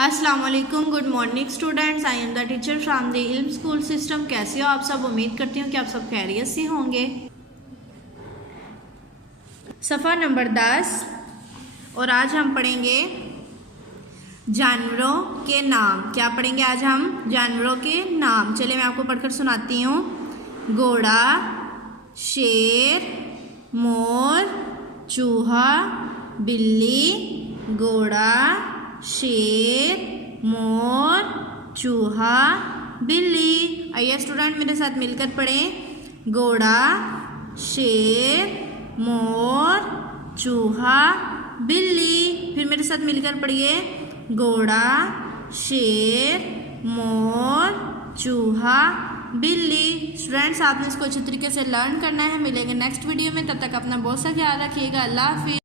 अस्सलाम वालेकुम, good morning students. I am the teacher from the इल्म स्कूल सिस्टम। कैसे हो आप सब? उम्मीद करती हूँ कि आप सब खैरियत से होंगे। सफ़ा नंबर 10 और आज हम पढ़ेंगे जानवरों के नाम। क्या पढ़ेंगे आज हम? जानवरों के नाम। चलिए मैं आपको पढ़कर सुनाती हूँ। घोड़ा, शेर, मोर, चूहा, बिल्ली। घोड़ा, शेर, मोर, चूहा, बिल्ली। आइए स्टूडेंट मेरे साथ मिलकर पढ़ें। घोड़ा, शेर, मोर, चूहा, बिल्ली। फिर मेरे साथ मिलकर पढ़िए। घोड़ा, शेर, मोर, चूहा, बिल्ली। स्टूडेंट्स आपने इसको अच्छी तरीके से लर्न करना है। मिलेंगे नेक्स्ट वीडियो में, तब तक अपना बहुत सा ख्याल रखिएगा। अल्लाह हाफिज़।